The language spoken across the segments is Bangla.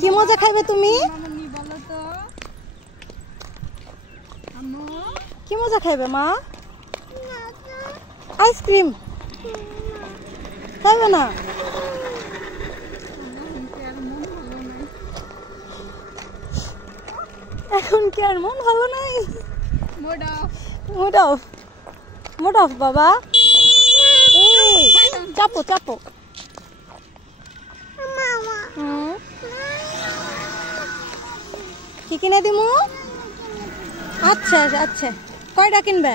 কি মজা খাইবে তুমি? কি মজা খাইবে মা? আইসক্রিম খাইবে না? এখন কি আর মন ভালো নাই? মুড অফ বাবা। চাপো চাপো। কি কিনে দিমু? আচ্ছা আচ্ছা, কয়টা কিনবে?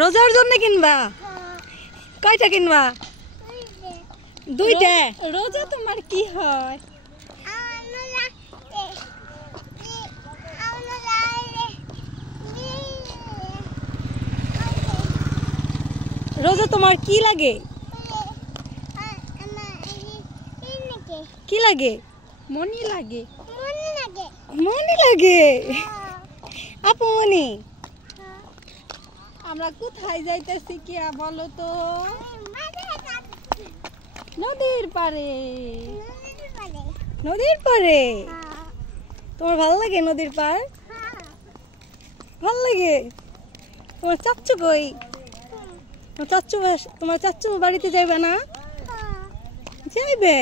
রোজার জন্য কিনবা? কয়টা কিনবা? দুইটা। রোজা তোমার কি হয়? রোজা তোমার কি লাগে? কি লাগে? মনি লাগে। মনি লাগে? আপু মনি, আমরা কোথায় যাইতেছি কি বলো তো? নদীর পাড়ে। নদীর পাড়ে? তোমার ভালো লাগে নদীর পাড়? ভালো লাগে? তোমার চাচ্চু কই? তোমার চাচ্চু বাড়িতে যাইবে না? যাইবে।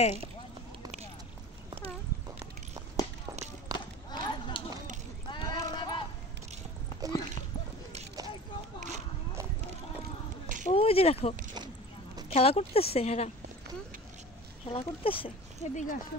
ওই যে দেখো খেলা করতেছে, হেরা খেলা করতেছে। এদিকে আসো।